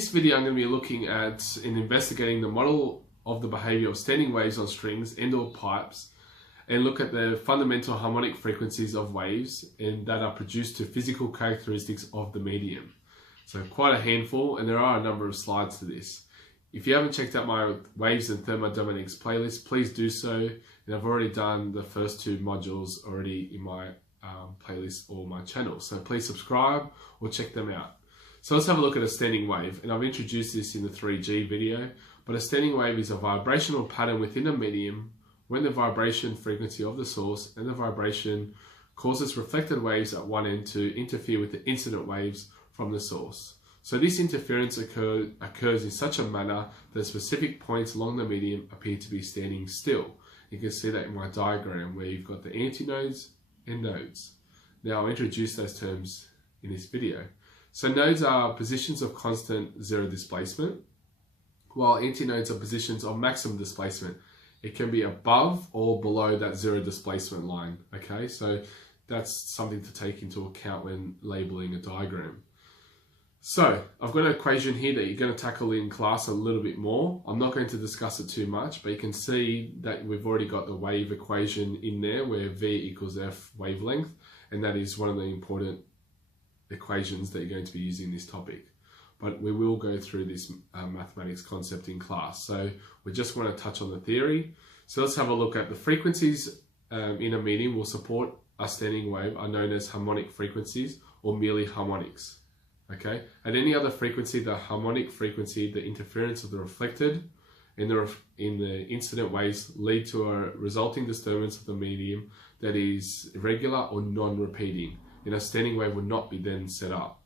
In this video I'm going to be looking at and investigating the model of the behavior of standing waves on strings and/or pipes, and look at the fundamental harmonic frequencies of waves and that are produced to physical characteristics of the medium. So quite a handful, and there are a number of slides to this. If you haven't checked out my Waves and Thermodynamics playlist, please do so. And I've already done the first two modules already in my playlist or my channel. So please subscribe or check them out. So let's have a look at a standing wave. And I've introduced this in the 3G video, but a standing wave is a vibrational pattern within a medium when the vibration frequency of the source and the vibration causes reflected waves at one end to interfere with the incident waves from the source. So this interference occurs in such a manner that specific points along the medium appear to be standing still. You can see that in my diagram where you've got the antinodes and nodes. Now I'll introduce those terms in this video. So nodes are positions of constant zero displacement, while antinodes are positions of maximum displacement. It can be above or below that zero displacement line. Okay, so that's something to take into account when labeling a diagram. So I've got an equation here that you're going to tackle in class a little bit more. I'm not going to discuss it too much, but you can see that we've already got the wave equation in there where V equals F wavelength, and that is one of the important equations that you're going to be using in this topic. But we will go through this mathematics concept in class. So we just want to touch on the theory. So let's have a look at the frequencies in a medium will support a standing wave are known as harmonic frequencies or merely harmonics. Okay, at any other frequency, the harmonic frequency, the interference of the reflected in the incident waves lead to a resulting disturbance of the medium that is irregular or non-repeating, and a standing wave would not be then set up.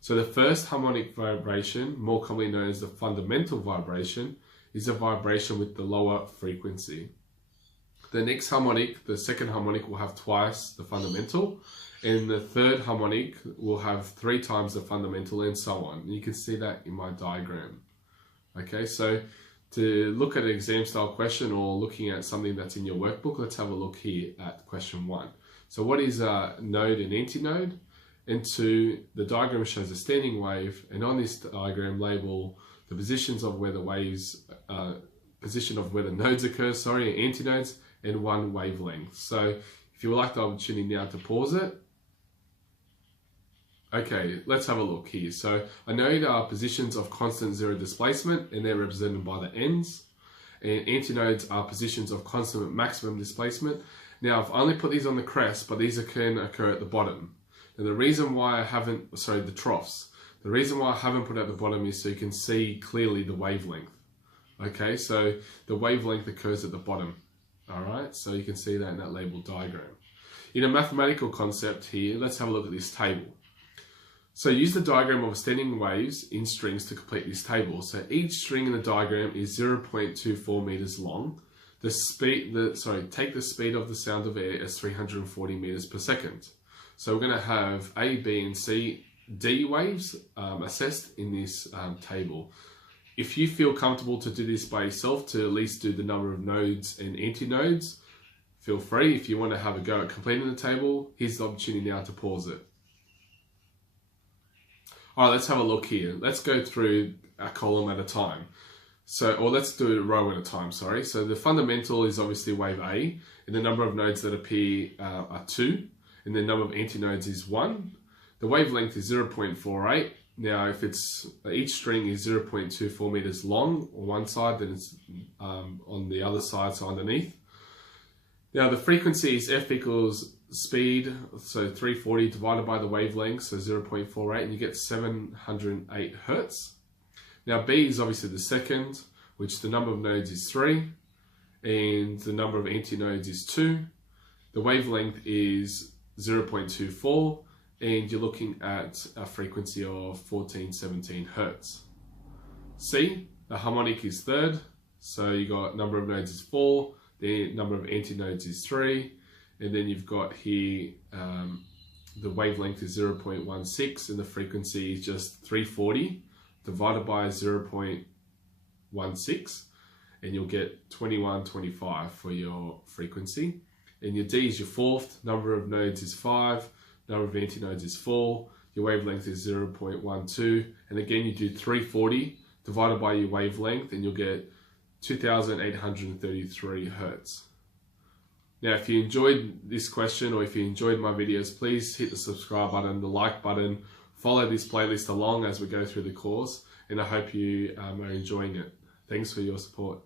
So the first harmonic vibration, more commonly known as the fundamental vibration, is a vibration with the lower frequency. The next harmonic, the second harmonic, will have twice the fundamental, and the third harmonic will have 3 times the fundamental, and so on. And you can see that in my diagram. Okay, so to look at an exam style question or looking at something that's in your workbook, let's have a look here at question 1. So what is a node and antinode? And 2, the diagram shows a standing wave, and on this diagram label the positions of where the waves, position of where the nodes occur, antinodes, and 1 wavelength. So if you would like the opportunity now to pause it. Okay, let's have a look here. So a node are positions of constant zero displacement, and they're represented by the ends. And antinodes are positions of constant maximum displacement. Now I've only put these on the crest, but these can occur at the bottom. And the reason why I haven't, the troughs. The reason why I haven't put at the bottom is so you can see clearly the wavelength. Okay, so the wavelength occurs at the bottom. Alright, so you can see that in that labeled diagram. In a mathematical concept here, let's have a look at this table. So use the diagram of standing waves in strings to complete this table. So each string in the diagram is 0.24 meters long. Take the speed of the sound of air as 340 meters per second. So we're going to have A, B, and C, D waves assessed in this table. If you feel comfortable to do this by yourself, to at least do the number of nodes and antinodes, feel free. If you want to have a go at completing the table, here's the opportunity now to pause it. Alright, let's have a look here. Let's go through a column at a time. Or let's do a row at a time, sorry. So the fundamental is obviously wave A, and the number of nodes that appear are 2, and the number of antinodes is 1. The wavelength is 0.48. Now, if each string is 0.24 meters long on one side, then it's on the other side, so underneath. Now, the frequency is F equals speed, so 340 divided by the wavelength, so 0.48, and you get 708 hertz. Now, B is obviously the second, which the number of nodes is 3, and the number of antinodes is 2. The wavelength is 0.24, and you're looking at a frequency of 1417 hertz. C, the harmonic is third, so you got number of nodes is 4, the number of antinodes is 3, and then you've got here the wavelength is 0.16, and the frequency is just 340 divided by 0.16, and you'll get 2125 for your frequency. And your D is your fourth, number of nodes is 5, number of antinodes is 4, your wavelength is 0.12, and again you do 340 divided by your wavelength and you'll get 2,833 Hertz. Now if you enjoyed this question, or if you enjoyed my videos, please hit the subscribe button, the like button, follow this playlist along as we go through the course, and I hope you are enjoying it. Thanks for your support.